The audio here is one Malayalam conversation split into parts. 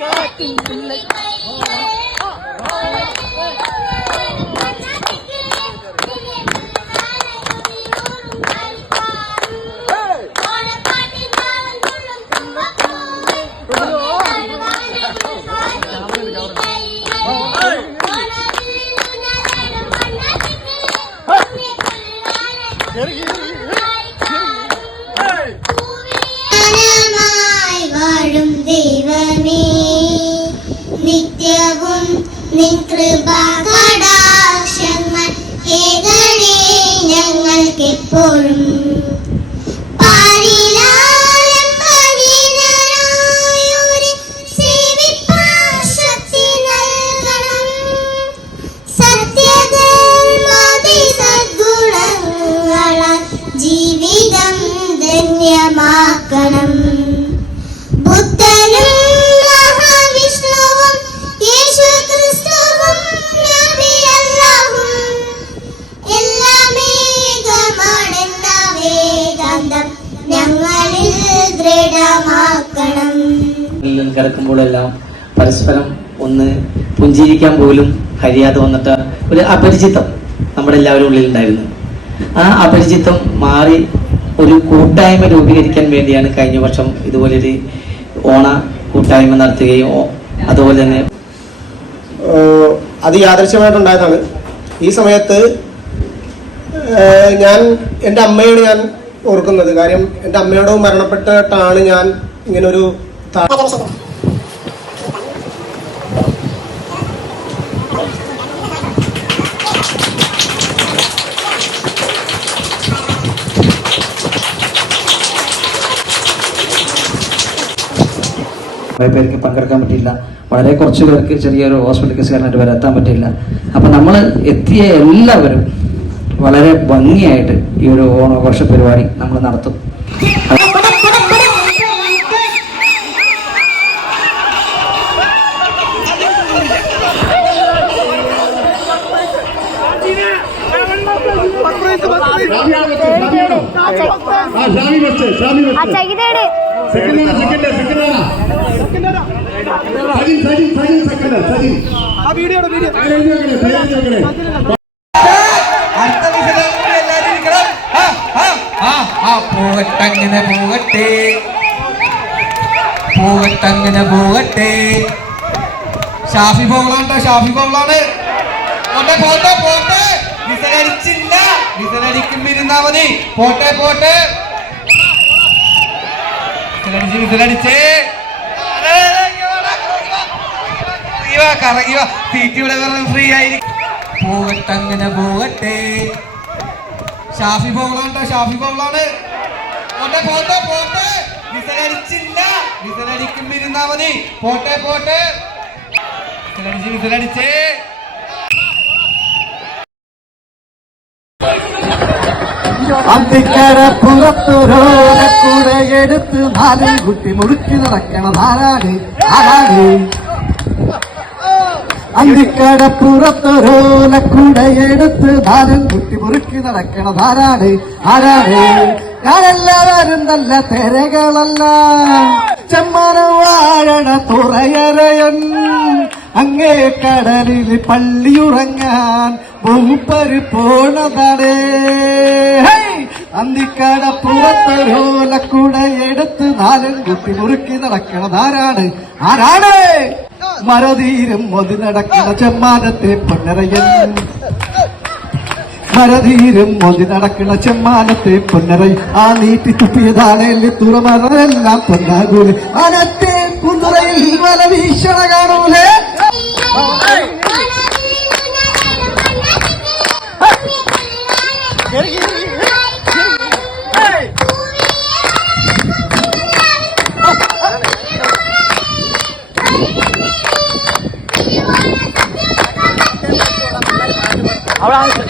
காட்டின் பிள்ளை ധന്യമാക്കണം ബുദ്ധനും എല്ലാം ഞങ്ങളിൽ ദൃഢമാക്കണം. കിടക്കുമ്പോഴെല്ലാം പരസ്പരം ഒന്ന് പുഞ്ചിരിക്കാൻ പോലും കഴിയാതെ വന്നിട്ട് ഒരു അപരിചിതം നമ്മുടെ എല്ലാവരും ഉള്ളിൽ ഉണ്ടായിരുന്നു ആ അപരിചിതം മാറി ഒരു കൂട്ടായ്മ രൂപീകരിക്കാൻ വേണ്ടിയാണ് കഴിഞ്ഞ വർഷം ഇതുപോലൊരു ഓണ കൂട്ടായ്മ നടത്തുകയും അതുപോലെ തന്നെ അത് യാദൃശ്യമായിട്ടുണ്ടായതാണ്. ഈ സമയത്ത് ഞാൻ എന്റെ അമ്മയാണ് ഞാൻ ഓർക്കുന്നത്. കാര്യം എന്റെ അമ്മയോട് മരണപ്പെട്ടിട്ടാണ് ഞാൻ ഇങ്ങനൊരു കുറേ പേർക്ക് പങ്കെടുക്കാൻ പറ്റിയില്ല. വളരെ കുറച്ച് പേർക്ക് ചെറിയൊരു ഹോസ്പിറ്റൽ കേസ് കാരണമായിട്ട് എത്താൻ പറ്റിയില്ല. അപ്പൊ നമ്മൾ എത്തിയ എല്ലാവരും വളരെ ഭംഗിയായിട്ട് ഈ ഒരു ഓണാഘോഷ പരിപാടി നമ്മൾ നടത്തും. അച്ഛാ ഇതേട് പോകട്ടങ്ങനെ പോകട്ടെ പോകട്ടങ്ങനെ പോകട്ടെ ഷാഫി ബോളാണ് ഷാഫി ബോളാണ് പോട്ടെ പോട്ടെ പോട്ടെ. വിസലടിച്ചില്ല. വിസലടിക്കുമ്പിരുന്നാ മതി. പോട്ടെ പോട്ടെ. ഇവിടെ ഫ്രീ ആയിരിക്കും. പോകട്ടെ ഷാഫി ബോളാണ് ഷാഫി ബോളാണ്. പോട്ടെ പോട്ടെ പോട്ടെ. പോട്ടെ പോട്ടെ. വിസലടിച്ച് അന്തിക്കര പുറത്തൊരോടെ എടുത്ത് നാലും കുട്ടി മുറുക്കി നടക്കണം. ആരാണ്? ആരാണ്? അന്തിക്കട പുറത്തൊരോലക്കൂടെ എടുത്ത് നാലും കുട്ടി മുറുക്കി നടക്കണം. ആരാണ്? ആരാണ്? ഞാനെല്ലാവരും നല്ല തെരകളല്ല. ചെമ്മനം വാഴണ തുറയരയൻ. അങ്ങേ കടലിൽ പള്ളിയുറങ്ങാൻ മൂപ്പര് പോണതാണ്. അന്തിക്കട പുറത്തൊരോലക്കൂടെ എടുത്ത് നാലും കുത്തി മുറുക്കി നടക്കണത് ആരാണ്? മരതീരും മതി നടക്കണ ചെമ്മാനത്തെ പൊന്നറയൻ മരതീരും മതി നടക്കണ ചെമ്മാനത്തെ പൊന്നറയൻ ആ നീട്ടി തുപ്പിയതാണേൽ തുറമറെല്ലാം പൊന്നാകൂലെ. അനത്തെ കുതിരയിൽ വല വീക്ഷണ കാണൂലേ 好了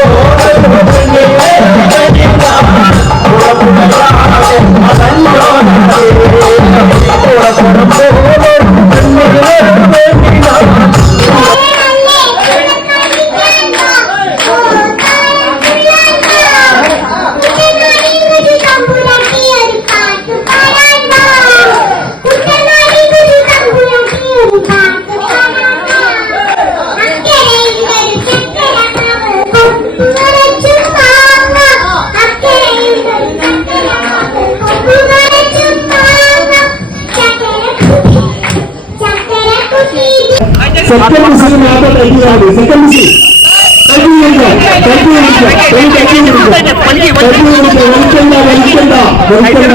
Oh, സെക്കൻഡ് മുസ്ലിം മാത്രം തെറ്റിയാണ് സെക്കൻഡ് മുസ്ലിം വലിക്കണ്ട വലിക്കണ്ട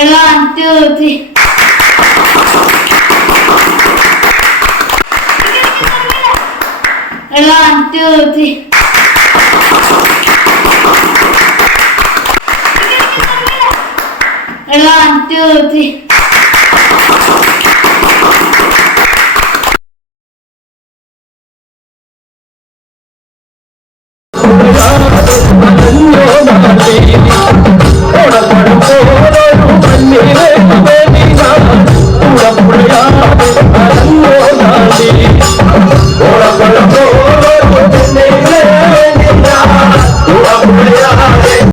And one, two, three. And one, two, three. And one,